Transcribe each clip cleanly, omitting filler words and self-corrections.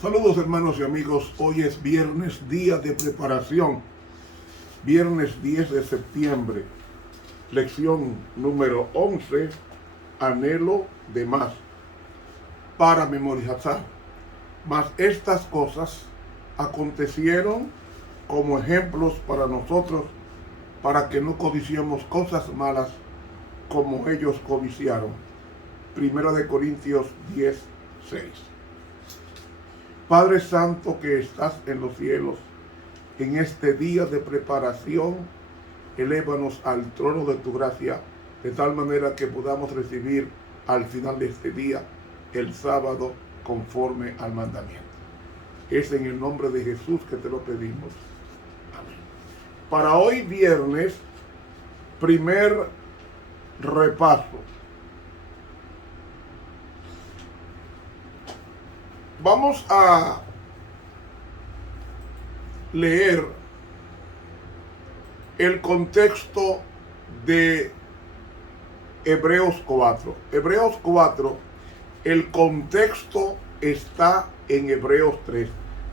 Saludos hermanos y amigos, hoy es viernes, día de preparación, viernes 10 de septiembre, lección número 11, anhelo de más, para memorizar. Mas estas cosas acontecieron como ejemplos para nosotros, para que no codiciemos cosas malas como ellos codiciaron. Primero de Corintios 10:6. Padre Santo que estás en los cielos, en este día de preparación, elévanos al trono de tu gracia, de tal manera que podamos recibir al final de este día, el sábado, conforme al mandamiento. Es en el nombre de Jesús que te lo pedimos. Amén. Para hoy viernes, primer repaso. Vamos a leer el contexto de Hebreos 4. Hebreos 4, el contexto está en Hebreos 3.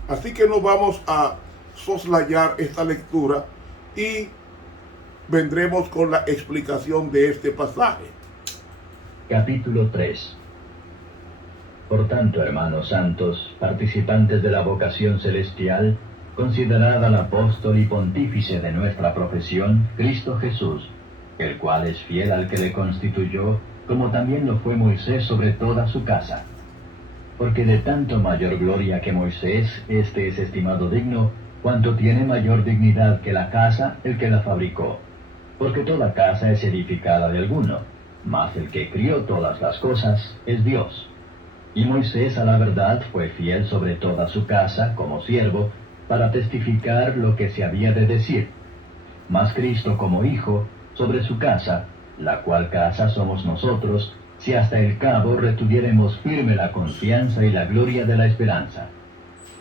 Así que no vamos a soslayar esta lectura y vendremos con la explicación de este pasaje. Capítulo 3. Por tanto, hermanos santos, participantes de la vocación celestial, considerad al apóstol y pontífice de nuestra profesión, Cristo Jesús, el cual es fiel al que le constituyó, como también lo fue Moisés sobre toda su casa. Porque de tanto mayor gloria que Moisés, este es estimado digno, cuanto tiene mayor dignidad que la casa el que la fabricó. Porque toda casa es edificada de alguno, mas el que crió todas las cosas es Dios. Y Moisés a la verdad fue fiel sobre toda su casa como siervo, para testificar lo que se había de decir. Mas Cristo como hijo, sobre su casa, la cual casa somos nosotros, si hasta el cabo retuviéremos firme la confianza y la gloria de la esperanza.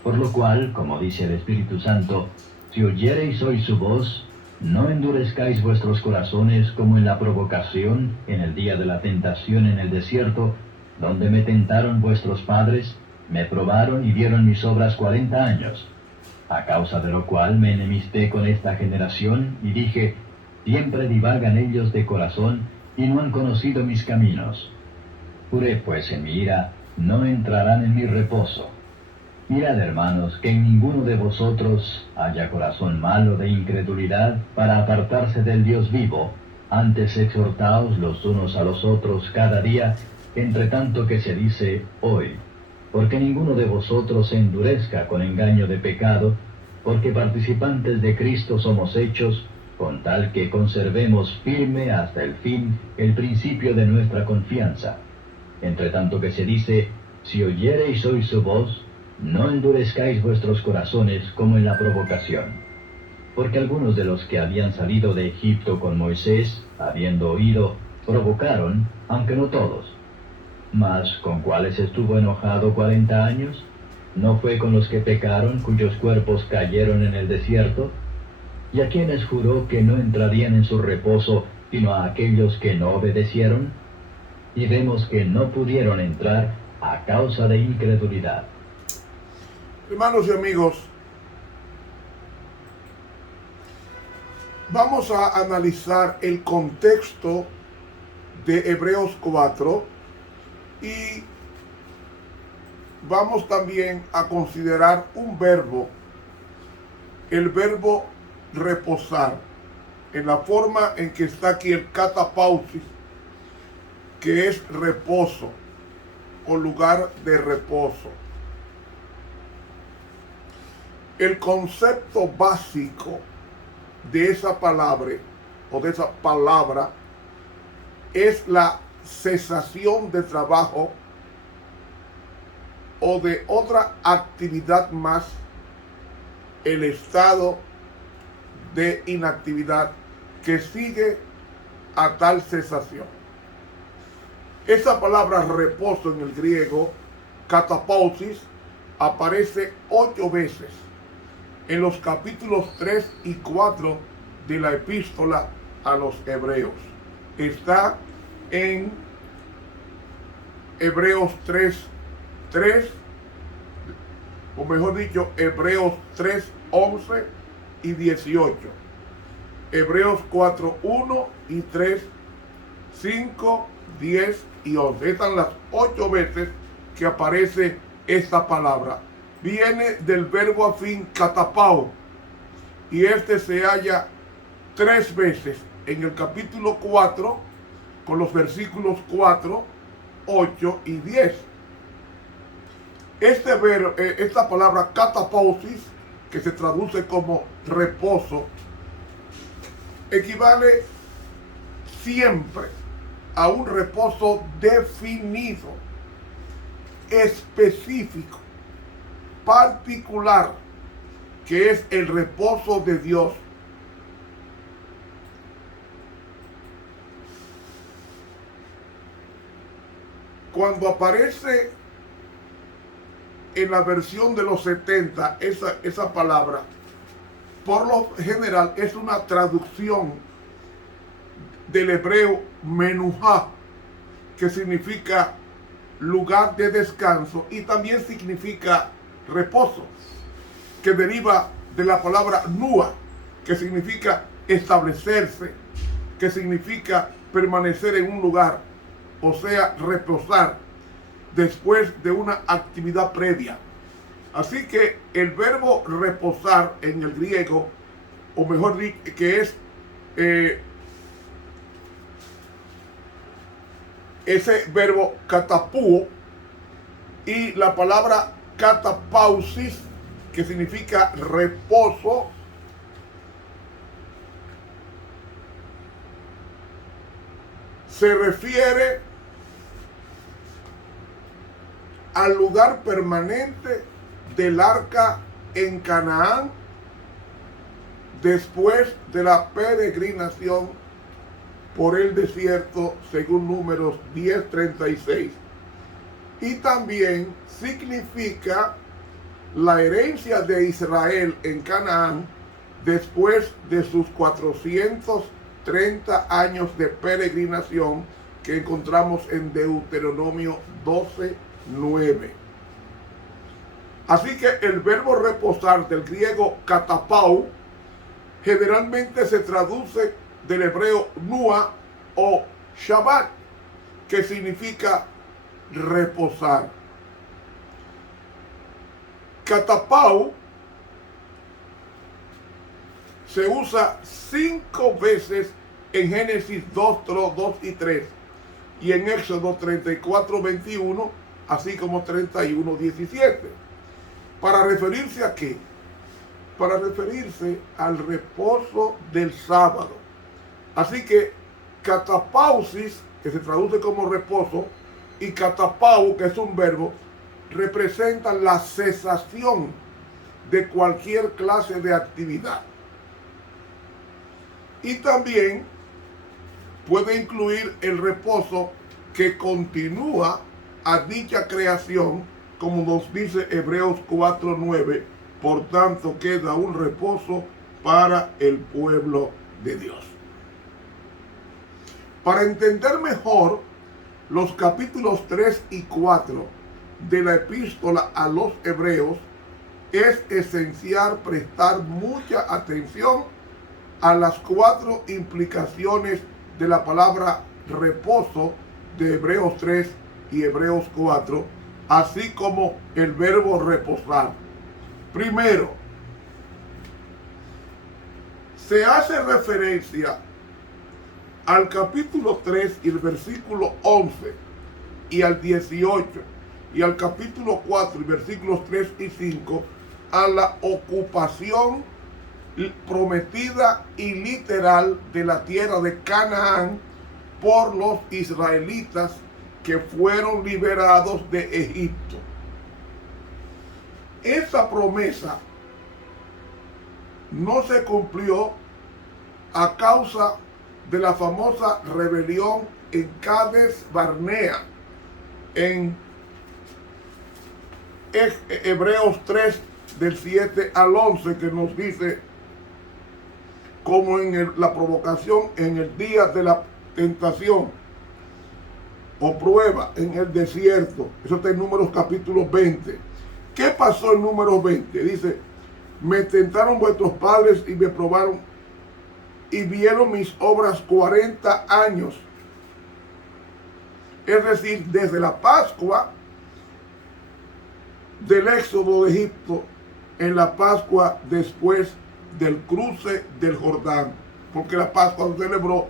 Por lo cual, como dice el Espíritu Santo, si oyereis hoy su voz, no endurezcáis vuestros corazones como en la provocación, en el día de la tentación en el desierto, donde me tentaron vuestros padres, me probaron y vieron mis obras 40 años. A causa de lo cual me enemisté con esta generación, y dije, siempre divagan ellos de corazón, y no han conocido mis caminos. Juré pues en mi ira, no entrarán en mi reposo. Mirad, hermanos, que en ninguno de vosotros haya corazón malo de incredulidad para apartarse del Dios vivo, antes exhortaos los unos a los otros cada día, entre tanto que se dice hoy, porque ninguno de vosotros se endurezca con engaño de pecado, porque participantes de Cristo somos hechos, con tal que conservemos firme hasta el fin el principio de nuestra confianza. Entre tanto que se dice, si oyereis hoy su voz, no endurezcáis vuestros corazones como en la provocación. Porque algunos de los que habían salido de Egipto con Moisés, habiendo oído, provocaron, aunque no todos. Mas, ¿con cuáles estuvo enojado 40 años? ¿No fue con los que pecaron, cuyos cuerpos cayeron en el desierto? ¿Y a quienes juró que no entrarían en su reposo, sino a aquellos que no obedecieron? Y vemos que no pudieron entrar a causa de incredulidad. Hermanos y amigos, vamos a analizar el contexto de Hebreos 4 y vamos también a considerar un verbo, el verbo reposar, en la forma en que está aquí el catapausis, que es reposo o lugar de reposo. El concepto básico de esa palabra o de esa palabra es la cesación de trabajo o de otra actividad más, el estado de inactividad que sigue a tal cesación. Esa palabra reposo en el griego, katapausis, aparece 8 veces en los capítulos 3 y 4 de la epístola a los Hebreos. está en Hebreos 3:3, o mejor dicho, Hebreos 3:11 y 18. Hebreos 4:1 y 3:5, 10 y 11. Estas son las 8 veces que aparece esta palabra. Viene del verbo afín katapao, y este se halla 3 veces en el capítulo 4 con los versículos 4, 8 y 10. Esta palabra katapausis, que se traduce como reposo, equivale siempre a un reposo definido, específico, particular, que es el reposo de Dios. Cuando aparece en la versión de los 70 esa palabra, por lo general es una traducción del hebreo menujá, que significa lugar de descanso, y también significa reposo, que deriva de la palabra nua, que significa establecerse, que significa permanecer en un lugar, o sea, reposar después de una actividad previa. Así que el verbo reposar en el griego, o mejor dicho, que es ese verbo katapúo, y la palabra katapausis, que significa reposo, se refiere al lugar permanente del arca en Canaán después de la peregrinación por el desierto, según Números 10:36. Y también significa la herencia de Israel en Canaán después de sus 430 años de peregrinación, que encontramos en Deuteronomio 12:9. Así que el verbo reposar del griego katapau generalmente se traduce del hebreo nua o shabbat, que significa reposar. Katapau se usa 5 veces en Génesis 2 y 3, y en Éxodo 34:21, así como 31:17. ¿Para referirse a qué? Para referirse al reposo del sábado. Así que katapausis, que se traduce como reposo, y katapau, que es un verbo, representan la cesación de cualquier clase de actividad. Y también puede incluir el reposo que continúa a dicha creación, como nos dice Hebreos 4:9, por tanto queda un reposo para el pueblo de Dios. Para entender mejor los capítulos 3 y 4 de la epístola a los Hebreos, es esencial prestar mucha atención a las 4 implicaciones de la palabra reposo de Hebreos 3 y Hebreos 4, así como el verbo reposar. Primero, se hace referencia al capítulo 3 y el versículo 11 y al 18, y al capítulo 4 y versículos 3 y 5, a la ocupación prometida y literal de la tierra de Canaán por los israelitas que fueron liberados de Egipto. Esa promesa no se cumplió a causa de la famosa rebelión en Cades Barnea, en Hebreos 3 del 7 al 11, que nos dice como en la provocación en el día de la tentación o prueba en el desierto. Eso está en Números capítulo 20. ¿Qué pasó en Números 20? Dice, me tentaron vuestros padres y me probaron y vieron mis obras 40 años. Es decir, desde la Pascua del éxodo de Egipto, en la Pascua después del cruce del Jordán, porque la Pascua se celebró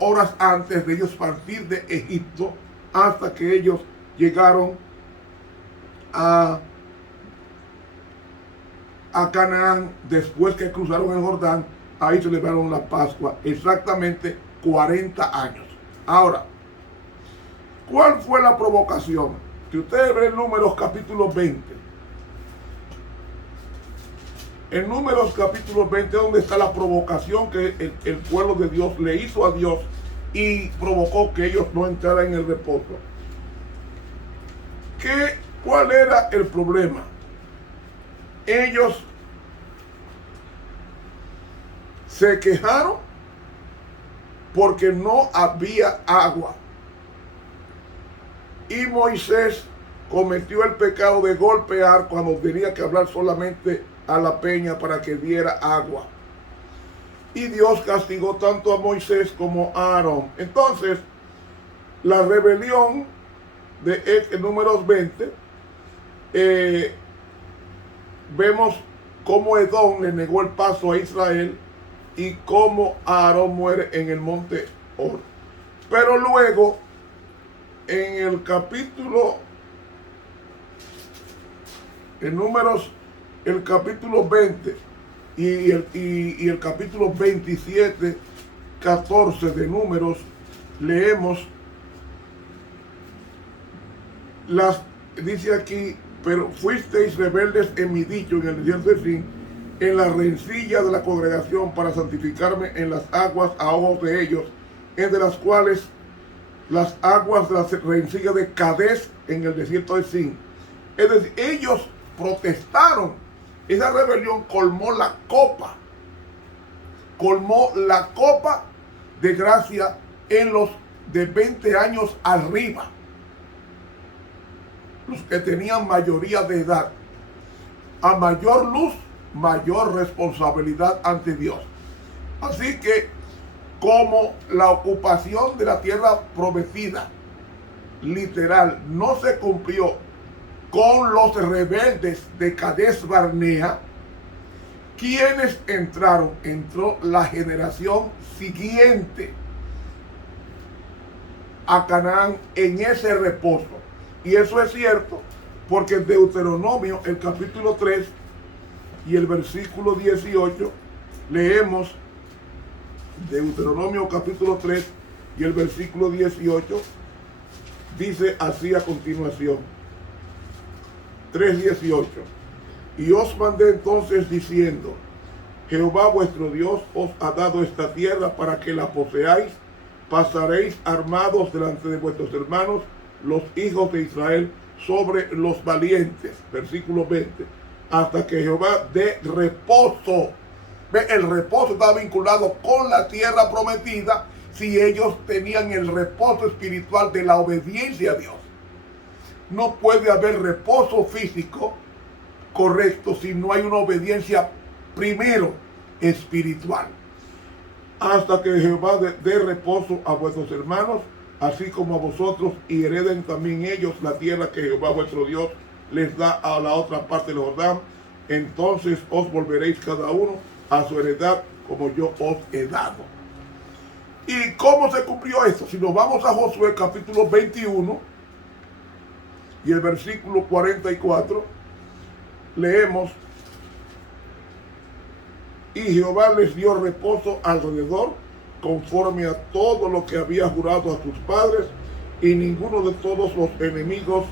horas antes de ellos partir de Egipto, hasta que ellos llegaron a Canaán. Después que cruzaron el Jordán, ahí celebraron la Pascua, exactamente 40 años. Ahora, ¿cuál fue la provocación? Si ustedes ven Números capítulo 20, en Números capítulo 20 donde está la provocación que el pueblo de Dios le hizo a Dios y provocó que ellos no entraran en el reposo. ¿Cuál era el problema? Ellos se quejaron porque no había agua. Y Moisés cometió el pecado de golpear cuando tenía que hablar solamente a la peña para que diera agua. Y Dios castigó tanto a Moisés como a Aarón. Entonces, la rebelión de Números 20, vemos cómo Edom le negó el paso a Israel y cómo Aarón muere en el monte Hor. Pero luego, en el capítulo, en Números, el capítulo 20 y el capítulo 27, 14 de Números, leemos, dice aquí, pero fuisteis rebeldes en mi dicho en el desierto de Sin, en la rencilla de la congregación, para santificarme en las aguas a ojos de ellos, entre las cuales las aguas de la rencilla de Cades en el desierto de Sin. Es decir, ellos protestaron. Esa rebelión colmó la copa de gracia en los de 20 años arriba, los que tenían mayoría de edad. A mayor luz, mayor responsabilidad ante Dios. Así que, como la ocupación de la tierra prometida literal no se cumplió con los rebeldes de Cades Barnea, ¿quiénes entraron? Entró la generación siguiente a Canaán en ese reposo. Y eso es cierto porque en Deuteronomio, el capítulo 3 y el versículo 18, leemos Deuteronomio capítulo 3 y el versículo 18, dice así a continuación, 3:18, y os mandé entonces diciendo, Jehová vuestro Dios os ha dado esta tierra para que la poseáis, pasaréis armados delante de vuestros hermanos, los hijos de Israel, sobre los valientes, versículo 20, hasta que Jehová dé reposo. El reposo estaba vinculado con la tierra prometida si ellos tenían el reposo espiritual de la obediencia a Dios. No puede haber reposo físico correcto si no hay una obediencia primero espiritual. Hasta que Jehová dé reposo a vuestros hermanos, así como a vosotros, y hereden también ellos la tierra que Jehová vuestro Dios les da a la otra parte del Jordán. Entonces os volveréis cada uno a su heredad como yo os he dado. ¿Y cómo se cumplió esto? Si nos vamos a Josué capítulo 21 y el versículo 44, leemos, y Jehová les dio reposo alrededor, conforme a todo lo que había jurado a sus padres, y ninguno de todos los enemigos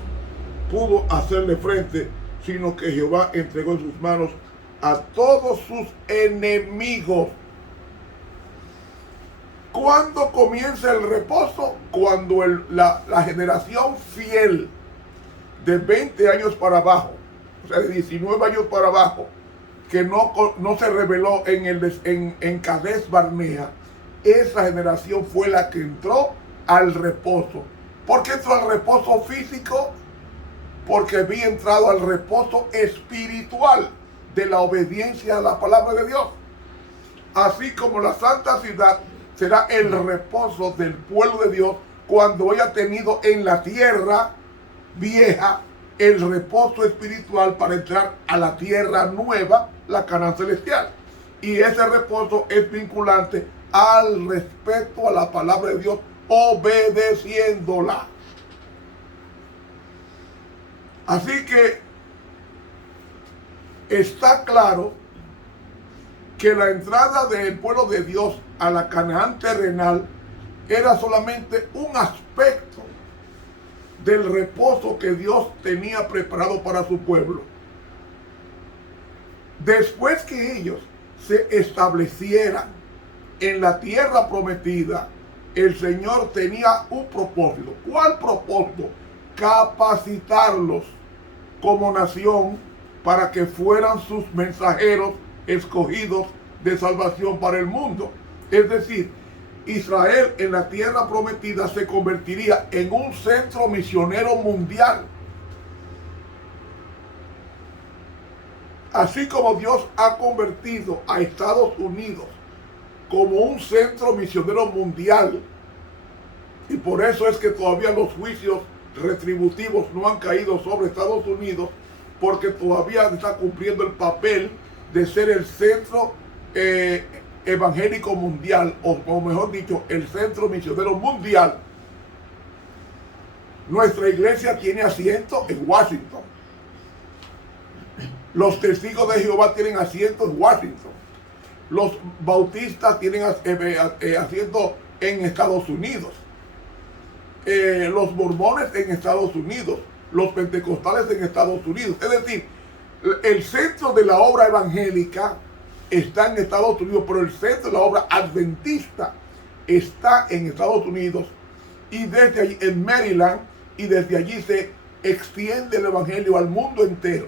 pudo hacerle frente, sino que Jehová entregó en sus manos a todos sus enemigos. ¿Cuándo comienza el reposo? Cuando la generación fiel de 20 años para abajo, o sea, de 19 años para abajo, que no se rebeló en Cades Barnea, esa generación fue la que entró al reposo. ¿Por qué entró al reposo físico? Porque había entrado al reposo espiritual de la obediencia a la palabra de Dios. Así como la santa ciudad será el reposo del pueblo de Dios cuando haya tenido en la tierra vieja el reposo espiritual para entrar a la tierra nueva, la Canaán celestial. Y ese reposo es vinculante al respeto a la palabra de Dios, obedeciéndola. Así que está claro que la entrada del pueblo de Dios a la Canaán terrenal era solamente un aspecto del reposo que Dios tenía preparado para su pueblo. Después que ellos se establecieran en la tierra prometida, el Señor tenía un propósito. ¿Cuál propósito? Capacitarlos como nación para que fueran sus mensajeros escogidos de salvación para el mundo. Es decir, Israel en la tierra prometida se convertiría en un centro misionero mundial. Así como Dios ha convertido a Estados Unidos como un centro misionero mundial, y por eso es que todavía los juicios retributivos no han caído sobre Estados Unidos, porque todavía está cumpliendo el papel de ser el centro evangélico mundial, o mejor dicho, el centro misionero mundial. Nuestra iglesia tiene asiento en Washington. Los testigos de Jehová tienen asiento en Washington. Los bautistas tienen asiento en Estados Unidos. Los mormones en Estados Unidos. Los pentecostales en Estados Unidos. Es decir, el centro de la obra evangélica está en Estados Unidos, pero el centro de la obra adventista está en Estados Unidos, y desde allí en Maryland, y desde allí se extiende el evangelio al mundo entero.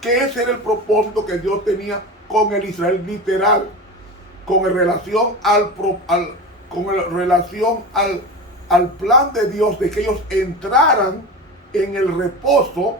Que ese era el propósito que Dios tenía con el Israel literal, con relación al plan de Dios de que ellos entraran en el reposo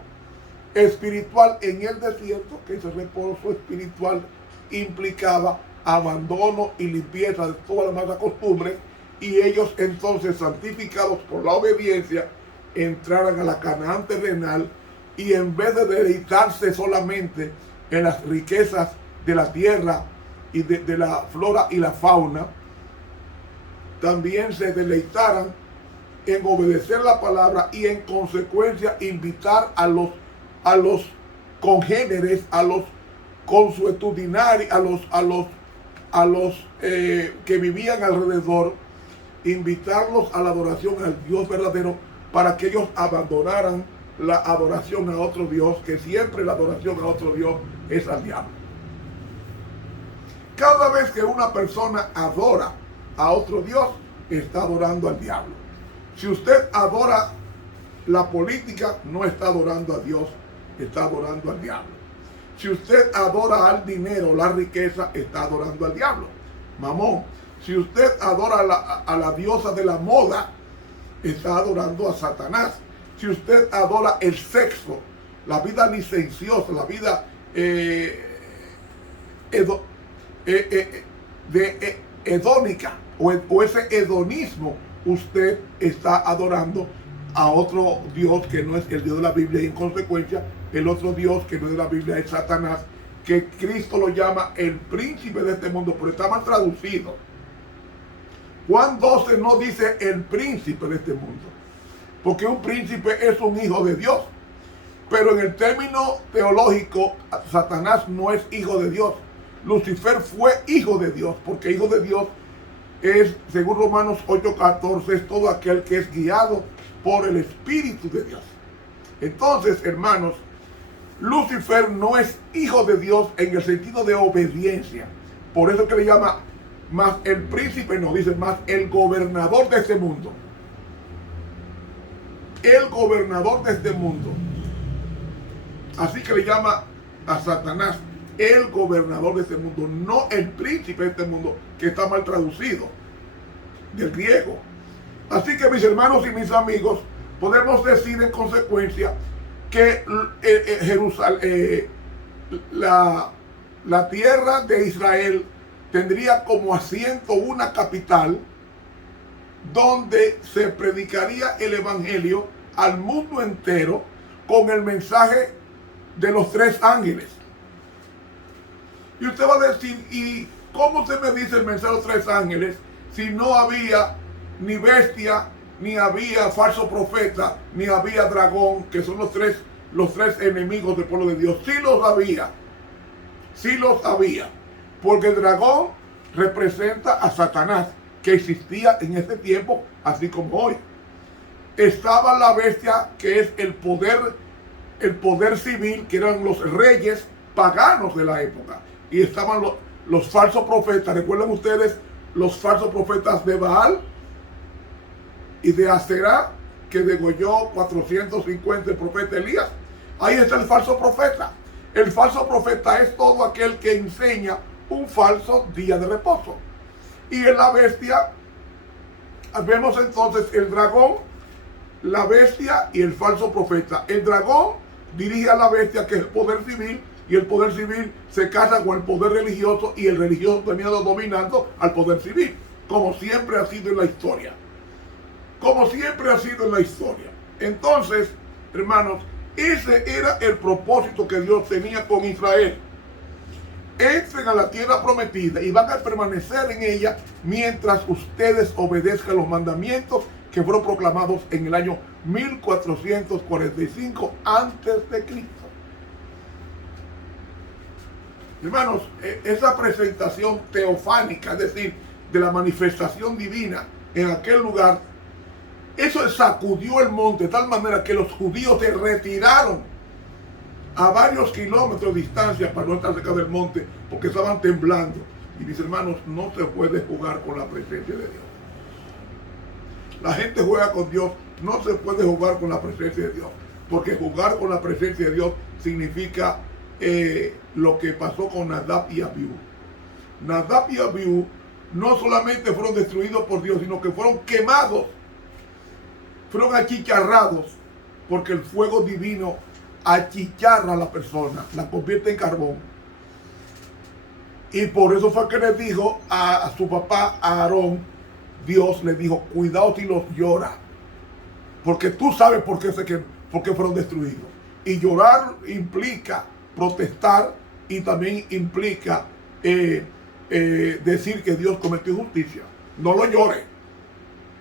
espiritual en el desierto, que ese reposo espiritual implicaba abandono y limpieza de todas las malas costumbres, y ellos entonces, santificados por la obediencia, entraran a la Canaán terrenal, y en vez de deleitarse solamente en las riquezas de la tierra y de la flora y la fauna, también se deleitaran en obedecer la palabra y en consecuencia invitar a los congéneres, a los consuetudinarios, a los que vivían alrededor, invitarlos a la adoración al Dios verdadero, para que ellos abandonaran la adoración a otro Dios, que siempre la adoración a otro Dios es al diablo. Cada vez que una persona adora a otro Dios, está adorando al diablo. Si usted adora la política, no está adorando a Dios, está adorando al diablo. Si usted adora al dinero, la riqueza, está adorando al diablo, Mamón. Si usted adora a la diosa de la moda, está adorando a Satanás. Si usted adora el sexo, la vida licenciosa, la vida hedónica, o ese hedonismo, usted está adorando a otro Dios que no es el Dios de la Biblia, y en consecuencia el otro Dios que no es de la Biblia es Satanás, que Cristo lo llama el príncipe de este mundo, pero está mal traducido. Juan 12 no dice el príncipe de este mundo, porque un príncipe es un hijo de Dios, pero en el término teológico, Satanás no es hijo de Dios. Lucifer fue hijo de Dios, porque hijo de Dios es, según Romanos 8:14, es todo aquel que es guiado por el Espíritu de Dios. Entonces, hermanos, Lucifer no es hijo de Dios en el sentido de obediencia. Por eso que le llama más el príncipe, no dice más el gobernador de este mundo. El gobernador de este mundo. Así que le llama a Satanás el gobernador de este mundo, no el príncipe de este mundo, que está mal traducido del griego. Así que, mis hermanos y mis amigos, podemos decir en consecuencia que Jerusalén, la tierra de Israel tendría como asiento una capital donde se predicaría el evangelio al mundo entero con el mensaje de los 3 ángeles. Y usted va a decir, ¿y cómo se me dice el mensaje de los 3 ángeles si no había ni bestia, ni había falso profeta, ni había dragón, que son los tres enemigos del pueblo de Dios? Sí los había, porque el dragón representa a Satanás, que existía en ese tiempo, así como hoy. Estaba la bestia, que es el poder civil, que eran los reyes paganos de la época, y estaban los falsos profetas. ¿Recuerdan ustedes los falsos profetas de Baal y de Aserá, que degolló 450 el profeta Elías? Ahí está el falso profeta. El falso profeta es todo aquel que enseña un falso día de reposo. Y en la bestia vemos entonces el dragón, la bestia y el falso profeta. El dragón dirige a la bestia, que es el poder civil, y el poder civil se casa con el poder religioso, y el religioso termina dominando al poder civil, como siempre ha sido en la historia. Como siempre ha sido en la historia. Entonces, hermanos, ese era el propósito que Dios tenía con Israel. Entren a la tierra prometida y van a permanecer en ella mientras ustedes obedezcan los mandamientos que fueron proclamados en el año 1445 antes de Cristo. Hermanos, esa presentación teofánica, es decir, de la manifestación divina en aquel lugar, eso sacudió el monte de tal manera que los judíos se retiraron a varios kilómetros de distancia para no estar cerca del monte, porque estaban temblando. Y mis hermanos, no se puede jugar con la presencia de Dios. La gente juega con Dios, no se puede jugar con la presencia de Dios, porque jugar con la presencia de Dios significa lo que pasó con Nadab y Abiú. Nadab y Abiú no solamente fueron destruidos por Dios, sino que fueron quemados, fueron achicharrados, porque el fuego divino achicharra a la persona, la convierte en carbón. Y por eso fue que le dijo a su papá, a Aarón, Dios le dijo, cuidado si los llora, porque tú sabes por qué fueron destruidos. Y llorar implica protestar, y también implica decir que Dios cometió injusticia. No lo llore,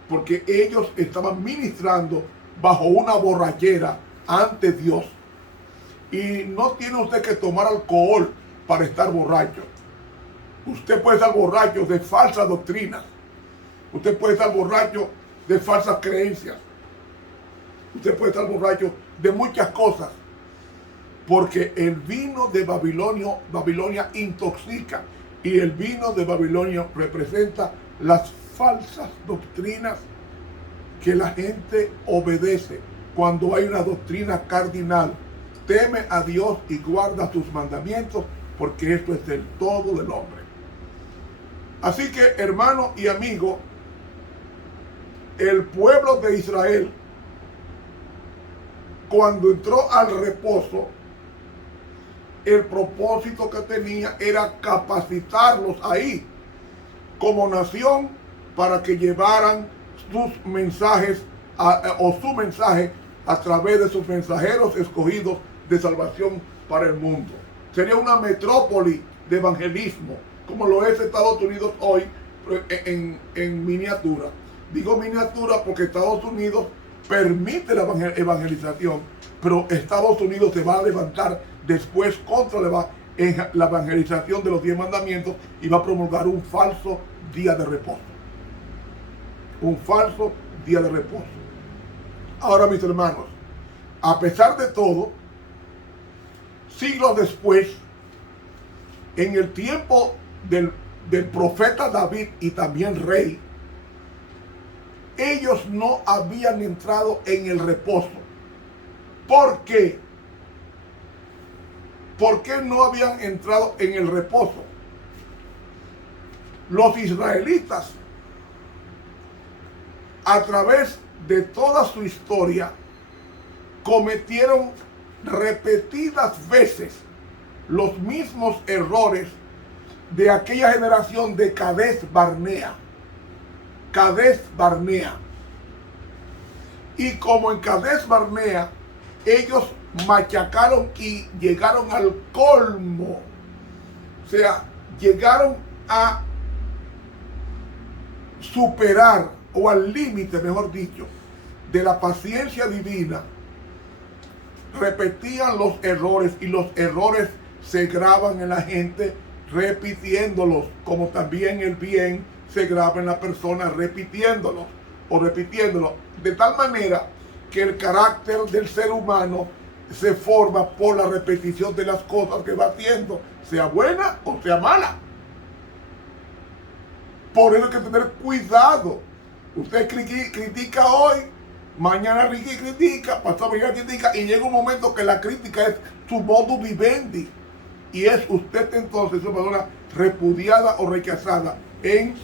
porque ellos estaban ministrando bajo una borrachera ante Dios. Y no tiene usted que tomar alcohol para estar borracho. Usted puede estar borracho de falsas doctrinas. Usted puede estar borracho de falsas creencias. Usted puede estar borracho de muchas cosas. Porque el vino de Babilonia intoxica. Y el vino de Babilonia representa las falsas doctrinas que la gente obedece. Cuando hay una doctrina cardinal, teme a Dios y guarda sus mandamientos, porque esto es el todo del hombre. Así que, hermano y amigo, el pueblo de Israel, cuando entró al reposo, el propósito que tenía era capacitarlos ahí como nación para que llevaran sus mensajes o su mensaje a través de sus mensajeros escogidos de salvación para el mundo. Sería una metrópoli de evangelismo, como lo es Estados Unidos hoy en miniatura. Digo miniatura porque Estados Unidos permite la evangelización, pero Estados Unidos se va a levantar después contra la evangelización de los 10 mandamientos y va a promulgar un falso día de reposo. Un falso día de reposo. Ahora, mis hermanos, a pesar de todo, siglos después, en el tiempo del profeta David y también rey, ellos no habían entrado en el reposo. ¿Por qué? ¿por qué no habían entrado en el reposo? Los israelitas, a través de toda su historia, cometieron repetidas veces los mismos errores de aquella generación de Cades Barnea. Cades Barnea. Y como en Cades Barnea, ellos machacaron y llegaron al colmo. O sea, llegaron a superar, o al límite, mejor dicho, de la paciencia divina. Repetían los errores y los errores se graban en la gente repitiéndolos, como también el bien se graba en la persona repitiéndolos o repitiéndolos, de tal manera que el carácter del ser humano se forma por la repetición de las cosas que va haciendo, sea buena o sea mala. Por eso hay que tener cuidado. Usted critica hoy, mañana critica, pasado mañana critica, y llega un momento que la crítica es su modus vivendi. Y es usted entonces una persona repudiada o rechazada en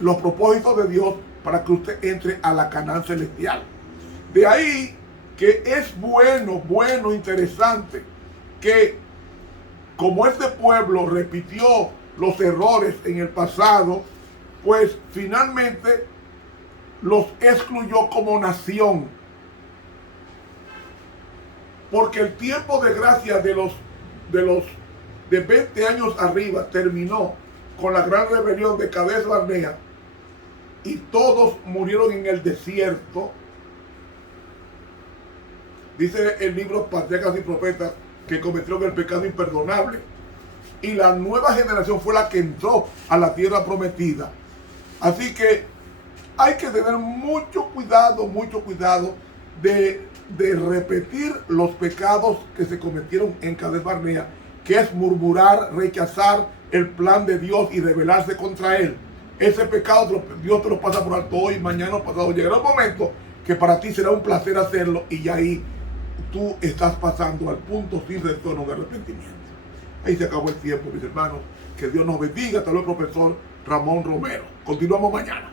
los propósitos de Dios para que usted entre a la Canaán celestial. De ahí que es bueno, interesante que como este pueblo repitió los errores en el pasado, pues finalmente los excluyó como nación. Porque el tiempo de gracia de 20 años arriba terminó con la gran rebelión de Cades Barnea y todos murieron en el desierto. Dice el libro Patriarcas y Profetas que cometieron el pecado imperdonable. Y la nueva generación fue la que entró a la tierra prometida. Así que hay que tener mucho cuidado de repetir los pecados que se cometieron en Cades Barnea, que es murmurar, rechazar el plan de Dios y rebelarse contra él. Ese pecado Dios te lo pasa por alto hoy, mañana o pasado. Llegará un momento que para ti será un placer hacerlo y ahí tú estás pasando al punto sin retorno de arrepentimiento. Ahí se acabó el tiempo, mis hermanos. Que Dios nos bendiga. Hasta luego, profesor Ramón Romero. Continuamos mañana.